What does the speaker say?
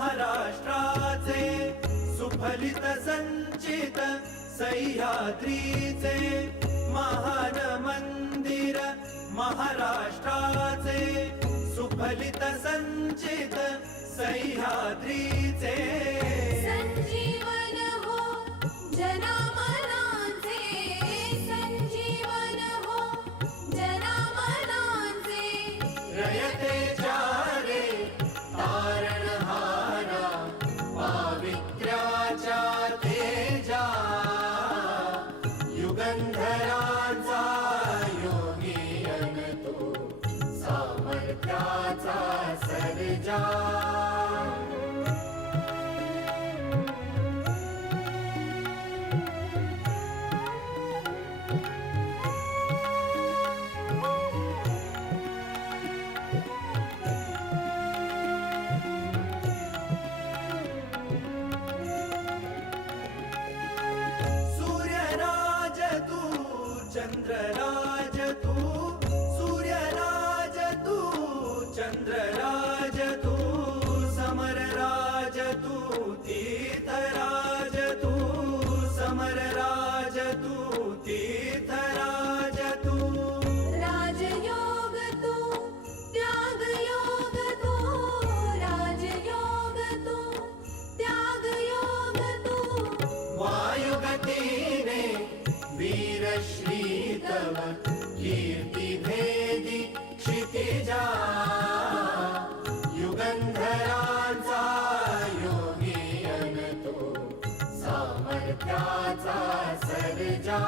महाराष्ट्राचे सुफलित संचित सह्याद्रीचे महान मंदिर महाराष्ट्राचे सुफलित संचित सह्याद्रीचे. संजीवन हो जनामनांचे. संजीवन हो जनामनांचे. रयतेच्या युगंधराचा योगी तो सामर्थ्याचा सर्जा. Indra Ram. कीर्तिभेदी क्षितिजा युगंधराचा योगी अनतो सामर्थ्याचा सर्जा.